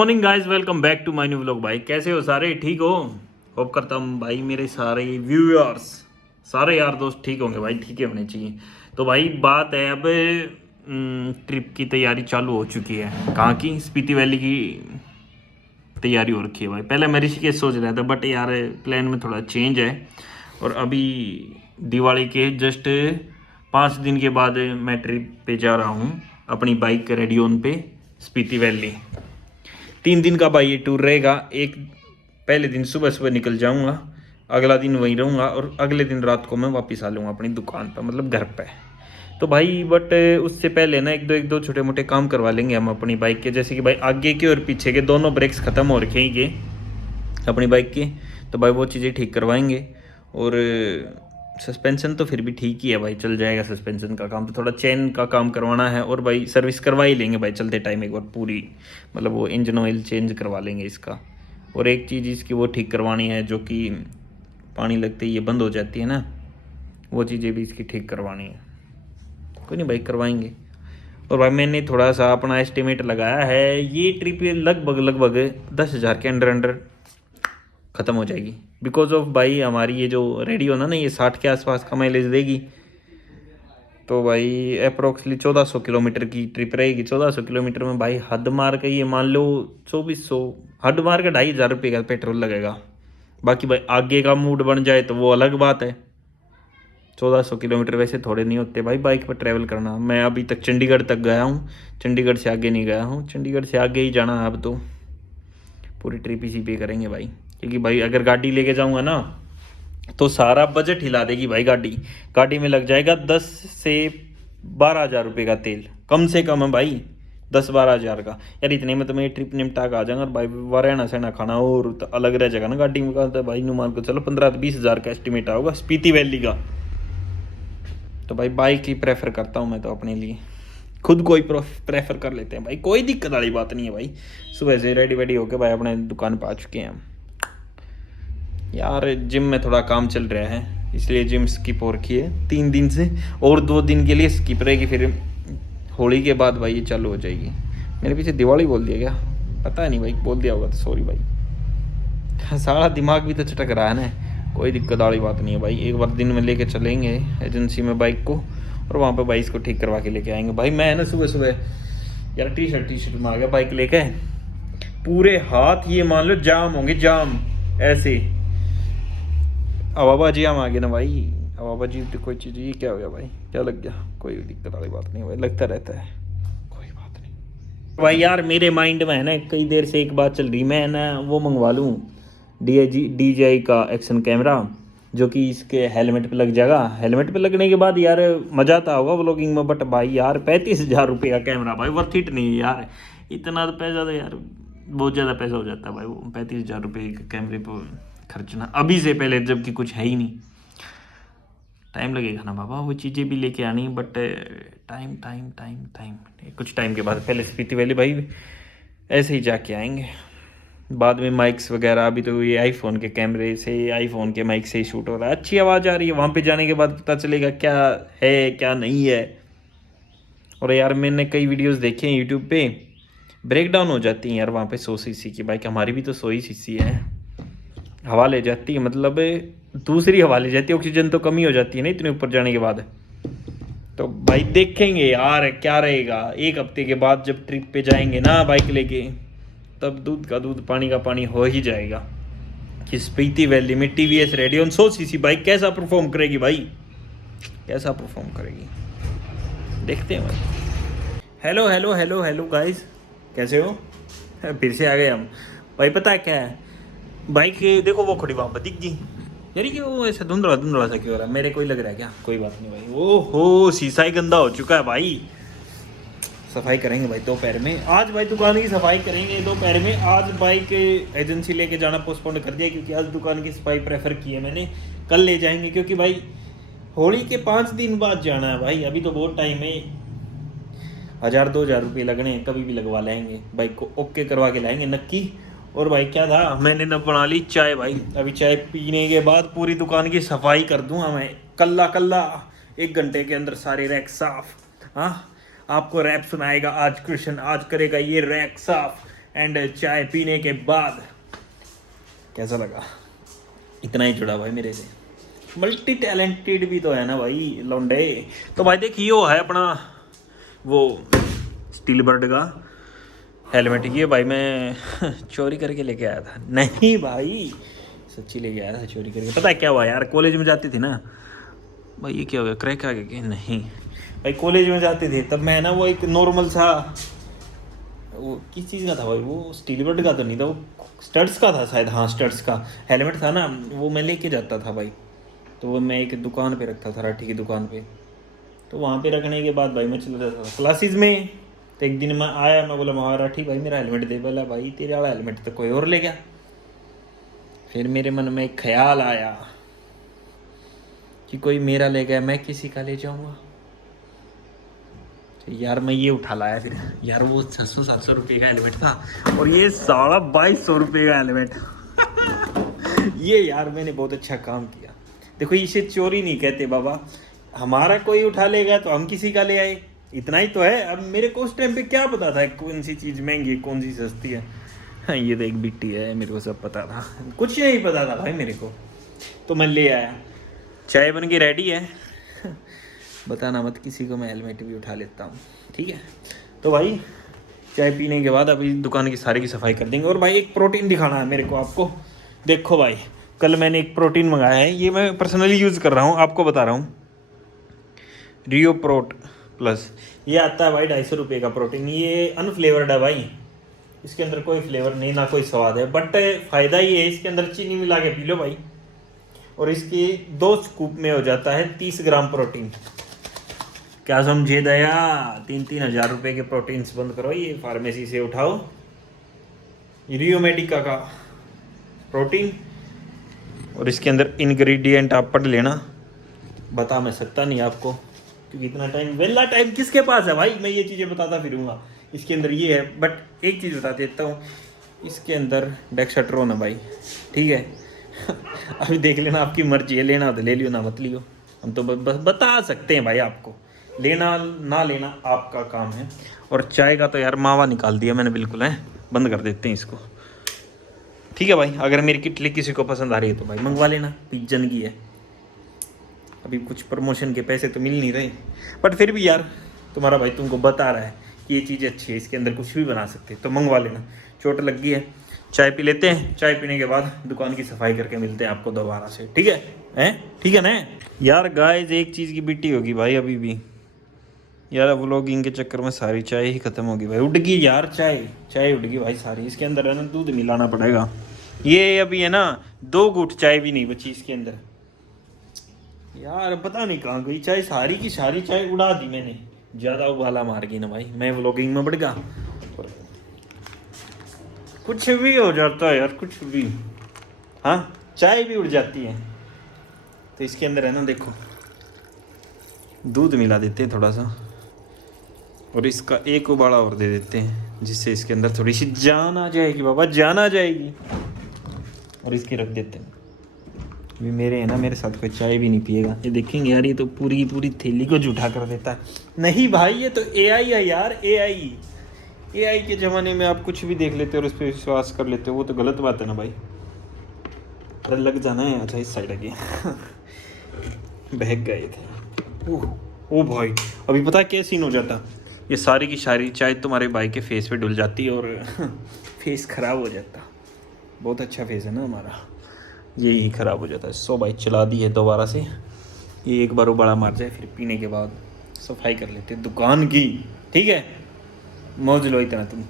Morning guys, welcome back to my new vlog. भाई कैसे हो सारे? ठीक हो? होप करता हूँ भाई मेरे सारे व्यूअर्स, सारे यार दोस्त ठीक होंगे भाई, ठीक है होने चाहिए। तो भाई बात है अब ट्रिप की तैयारी चालू हो चुकी है। कहाँ की? स्पीति वैली की तैयारी हो रखी है भाई। पहले मैं ऋषिकेश सोच रहा था बट यार प्लान में थोड़ा चेंज है। और अभी दिवाली के जस्ट 5 दिन के बाद मैं ट्रिप पे जा रहा हूँ अपनी बाइक रेडियोन पे, स्पीति वैली। 3 दिन का भाई ये टूर रहेगा। एक पहले दिन सुबह सुबह निकल जाऊंगा, अगला दिन वहीं रहूंगा और अगले दिन रात को मैं वापस आ लूँगा अपनी दुकान पर, मतलब घर पे। तो भाई बट उससे पहले ना एक दो छोटे मोटे काम करवा लेंगे हम अपनी बाइक के, जैसे कि भाई आगे के और पीछे के दोनों ब्रेक्स ख़त्म हो रखे हैं ये अपनी बाइक के। तो भाई वो चीज़ें ठीक करवाएंगे। और सस्पेंशन तो फिर भी ठीक ही है भाई, चल जाएगा सस्पेंशन का काम। तो थोड़ा चेन का काम करवाना है और भाई सर्विस करवा ही लेंगे भाई चलते टाइम एक बार पूरी, मतलब वो इंजन ऑयल चेंज करवा लेंगे इसका। और एक चीज़ इसकी वो ठीक करवानी है जो कि पानी लगते ही ये बंद हो जाती है ना, वो चीज़ें भी इसकी ठीक करवानी है। कोई नहीं भाई, करवाएंगे। और भाई मैंने थोड़ा सा अपना एस्टिमेट लगाया है, ये ट्रिप लगभग 10,000 के अंडर ख़त्म हो जाएगी। बिकॉज ऑफ भाई हमारी ये जो रेडियो ना ये 60 के आसपास का माइलेज देगी। तो भाई अप्रोक्सली 1400 किलोमीटर की ट्रिप रहेगी। 1400 किलोमीटर में भाई हद मार के ये मान लो 2400, हद मार के 2,500 का पेट्रोल लगेगा। बाकी भाई आगे का मूड बन जाए तो वो अलग बात है। 1400 किलोमीटर वैसे थोड़े नहीं होते भाई बाइक पर ट्रैवल करना। मैं अभी तक चंडीगढ़ तक गया हूँ, चंडीगढ़ से आगे नहीं गया हूँ। चंडीगढ़ से आगे ही जाना है अब तो। पूरी ट्रिप इसी पे करेंगे भाई, क्योंकि भाई अगर गाड़ी लेके जाऊँगा ना तो सारा बजट हिला देगी भाई गाड़ी। गाड़ी में लग जाएगा 10 से 12,000 रुपये का तेल कम से कम है भाई। 10-12 हज़ार का यार, इतने में तो मैं ट्रिप निपटा के आ जाऊंगा। और भाई रहना सहना खाना और तो अलग रह जाएगा ना गाड़ी में का। तो भाई नुमान को चलो 15-20 हज़ार का एस्टिमेट आओगा स्पीति वैली का। तो भाई बाइक ही प्रेफर करता हूँ मैं तो अपने लिए, खुद को ही प्रेफर कर लेते हैं भाई। कोई दिक्कत वाली बात नहीं है भाई। सुबह से रेडी वेडी होके भाई अपने दुकान पर आ चुके हैं हम। यार जिम में थोड़ा काम चल रहा है इसलिए जिम स्किप हो रखी है 3 दिन से, और 2 दिन के लिए स्किप रहेगी। फिर होली के बाद भाई ये चालू हो जाएगी। मेरे पीछे दिवाली बोल दिया क्या? पता नहीं भाई, बोल दिया होगा तो सॉरी भाई। सारा दिमाग भी तो चटक रहा है ना। कोई दिक्कत वाली बात नहीं है भाई। एक बार दिन में लेके चलेंगे एजेंसी में बाइक को और वहाँ पर भाई इसको ठीक करवा के लेके आएंगे। भाई मैं ना सुबह सुबह यार टी शर्ट में आ गया बाइक लेके, पूरे हाथ ये मान लो जाम होंगे, जाम ऐसे। आवाबाजी हम आ गए ना भाई, आवाबाजी तो कोई चीज़। ये क्या हो गया भाई? क्या लग गया? कोई दिक्कत वाली बात नहीं भाई, लगता रहता है, कोई बात नहीं भाई। यार मेरे माइंड में है ना कई देर से एक बात चल रही, मैं ना वो मंगवा लूँ DJI का एक्शन कैमरा, जो कि इसके हेलमेट पे लग जाएगा। हेलमेट पे लगने के बाद यार मज़ा आता होगा व्लॉगिंग में। बट भाई यार 35,000 रुपये का कैमरा भाई वर्थ इट नहीं है यार। इतना तो पैसा तो यार बहुत ज़्यादा पैसा हो जाता है भाई। वो 35,000 रुपये के कैमरे पर खर्चना अभी से पहले, जबकि कुछ है ही नहीं। टाइम लगेगा ना बाबा वो चीज़ें भी लेके आनी, but time time time time कुछ टाइम के बाद पहले स्पीति वैली भाई ऐसे ही जाके आएंगे। बाद में माइक्स वगैरह, अभी तो ये आईफोन के कैमरे से, आईफोन के माइक से ही शूट हो रहा है, अच्छी आवाज़ आ रही है। वहाँ पे जाने के बाद पता चलेगा क्या है क्या नहीं है। और यार मैंने कई वीडियोस देखे हैं यूट्यूब पे, ब्रेक डाउन हो जाती हैं यार वहाँ पे 100 सीसी की बाइक। हमारी भी तो 100 ही सीसी है, हवा ले जाती है, मतलब दूसरी हवा ले जाती है। ऑक्सीजन तो कमी हो जाती है ना इतने ऊपर जाने के बाद। तो भाई देखेंगे यार क्या रहेगा। 1 हफ्ते के बाद जब ट्रिप पे जाएंगे ना बाइक लेके, तब दूध का दूध पानी का पानी हो ही जाएगा कि स्पीति वैली में TVS रेडियन 100 सीसी बाइक कैसा परफॉर्म करेगी भाई, कैसा परफॉर्म करेगी देखते हैं भाई। Hello hello hello hello guys, कैसे हो? फिर से आ गए हम भाई। पता है क्या है, बाइक देखो वो खड़ी वहाँ पर दिख गई यार। कि वो ऐसा धुंधला धुंधला सा क्यों हो रहा है? मेरे को ही लग रहा है क्या? कोई बात नहीं भाई। ओहो शीशा ही गंदा हो चुका है भाई। सफाई करेंगे भाई दोपहर में। आज भाई दुकान की सफाई करेंगे दोपहर में। आज बाइक एजेंसी लेके जाना पोस्टपोन कर दिया, क्योंकि आज दुकान की सफाई प्रेफर की है मैंने। कल ले जाएंगे, क्योंकि भाई होली के 5 दिन बाद जाना है भाई। अभी तो बहुत टाइम है। 1,000-2,000 रुपये लगने हैं, कभी भी लगवा लेंगे बाइक को, ओके करवा के लाएंगे नक्की। और भाई क्या था, मैंने न बना ली चाय भाई। अभी चाय पीने के बाद पूरी दुकान की सफाई कर दूंगा मैं कल्ला 1 घंटे के अंदर सारे रैक साफ। हाँ आपको रैप सुनाएगा आज कृष्ण, आज करेगा ये रैक साफ। एंड चाय पीने के बाद कैसा लगा? इतना ही जुड़ा भाई मेरे से। मल्टी टैलेंटेड भी तो है ना भाई लौंडे। तो भाई देखिए वो है अपना वो स्टील बर्ड का हेलमेट। ये भाई मैं चोरी करके लेके आया था। नहीं भाई सच्ची लेके आया था चोरी करके। पता है क्या हुआ यार, कॉलेज में जाते थे ना भाई, ये क्या हो गया, क्रैक आ गया क्या? नहीं भाई, कॉलेज में जाते थे तब मैं ना वो एक नॉर्मल सा, वो किस चीज़ का था भाई, वो स्टील बर्ड का तो नहीं था, वो स्टड्स का था शायद, हाँ स्टड्स का हेलमेट था ना, वो मैं लेके जाता था भाई। तो वो मैं एक दुकान पे रखता था, राठी की दुकान पे। तो वहाँ पे रखने के बाद भाई मैं चला जाता था क्लासेस में। तो एक दिन मैं आया, मैं बोला महा राठी भाई मेरा हेलमेट दे। बोला भाई तेरे वाला हेलमेट तो कोई और ले गया। फिर मेरे मन में एक ख्याल आया कि कोई मेरा ले गया, मैं किसी का ले जाऊँगा। तो यार मैं ये उठा लाया फिर। यार वो 600-700 रुपये का हेलमेट था और ये 2250 रुपये का हेलमेट। ये यार मैंने बहुत अच्छा काम किया। देखो इसे चोरी नहीं कहते बाबा, हमारा कोई उठा लेगा तो हम किसी का ले आए, इतना ही तो है। अब मेरे को उस टाइम पे क्या पता था कौन सी चीज़ महंगी है कौन सी सस्ती है। हाँ ये तो एक बिट्टी है, मेरे को सब पता था, कुछ नहीं पता था भाई मेरे को। तो मैं ले आया, चाय बन के रेडी है। बताना मत किसी को, मैं हेलमेट भी उठा लेता हूँ, ठीक है। तो भाई चाय पीने के बाद अभी दुकान की सारी की सफाई कर देंगे। और भाई एक प्रोटीन दिखाना है मेरे को आपको। देखो भाई कल मैंने एक प्रोटीन मंगाया है, ये मैं पर्सनली यूज़ कर रहा हूँ, आपको बता रहा हूँ। रियो प्रोट प्लस, ये आता है भाई 250 रुपये का प्रोटीन। ये अनफ्लेवर्ड है भाई, इसके अंदर कोई फ्लेवर नहीं, ना कोई स्वाद है, बट फ़ायदा ये है इसके अंदर चीनी मिला के पी लो भाई। और इसकी 2 स्कूप में हो जाता है 30 ग्राम प्रोटीन। क्या समझे दया, 3-3 हज़ार रुपये के प्रोटीन्स बंद करो, ये फार्मेसी से उठाओ। रियो मेडिका का प्रोटीन, और इसके अंदर इंग्रेडिएंट आप पढ़ लेना, बता मैं सकता नहीं आपको क्योंकि इतना टाइम, वेला टाइम किसके पास है भाई, मैं ये चीज़ें बताता फिरूंगा। इसके अंदर ये है, बट एक चीज़ बता देता हूँ, इसके अंदर डेक्साट्रोन है भाई, ठीक है। अभी देख लेना, आपकी मर्जी है, लेना तो ले लियो ना मत लियो, हम तो बस बता सकते हैं भाई आपको, लेना ना लेना आपका काम है। और चाय का तो यार मावा निकाल दिया मैंने बिल्कुल, है बंद कर देते हैं इसको, ठीक है भाई। अगर मेरी किटली किसी को पसंद आ रही है तो भाई मंगवा लेना, पिज्जन की है। अभी कुछ प्रमोशन के पैसे तो मिल नहीं रहे, बट फिर भी यार तुम्हारा भाई तुमको बता रहा है कि ये चीज़ अच्छी है, इसके अंदर कुछ भी बना सकते हैं, तो मंगवा लेना। चोट लग गई है, चाय पी लेते हैं, चाय पीने के बाद दुकान की सफाई करके मिलते हैं आपको दोबारा से, ठीक है? ठीक है ना यार। गाइस एक चीज़ की बिट्टी होगी भाई अभी भी यार, व्लॉगिंग के चक्कर में सारी चाय ही खत्म होगी भाई, उड़ गई यार चाय उड़ गई भाई सारी। इसके अंदर है ना दूध मिलाना पड़ेगा, ये अभी है ना 2 घूंट चाय भी नहीं बची इसके अंदर यार, पता नहीं कहाँ गई चाय, सारी की सारी चाय उड़ा दी मैंने, ज़्यादा उबाला मार गई ना भाई, मैं व्लॉगिंग में बढ़ गया। कुछ भी हो जाता है यार, कुछ भी, हाँ चाय भी उड़ जाती है। तो इसके अंदर है ना देखो दूध मिला देते हैं थोड़ा सा, और इसका एक उबाला और दे देते हैं, जिससे इसके अंदर थोड़ी सी जान आ जाएगी बाबा, जान आ जाएगी। और इसकी रख देते हैं। अभी मेरे है ना, मेरे साथ कोई चाय भी नहीं पिएगा, ये देखेंगे यार, ये तो पूरी की पूरी थैली को जूठा कर देता है। नहीं भाई ये तो AI है यार, AI के ज़माने में आप कुछ भी देख लेते हो और उस पर विश्वास कर लेते हो, वो तो गलत बात है ना भाई। अरे लग जाना है, अच्छा इस साइड आगे। बहक गए थे। ओ भाई अभी पता है क्या सीन हो जाता, ये सारी की सारी चाय तुम्हारे भाई के फेस पे डुल जाती है और फेस ख़राब हो जाता। बहुत अच्छा फेस है ना हमारा, यही ख़राब हो जाता है। सो भाई चला दी है दोबारा से, ये एक बार उबाला मार जाए, फिर पीने के बाद सफाई कर लेते दुकान की, ठीक है? मौज लो इतना तुम।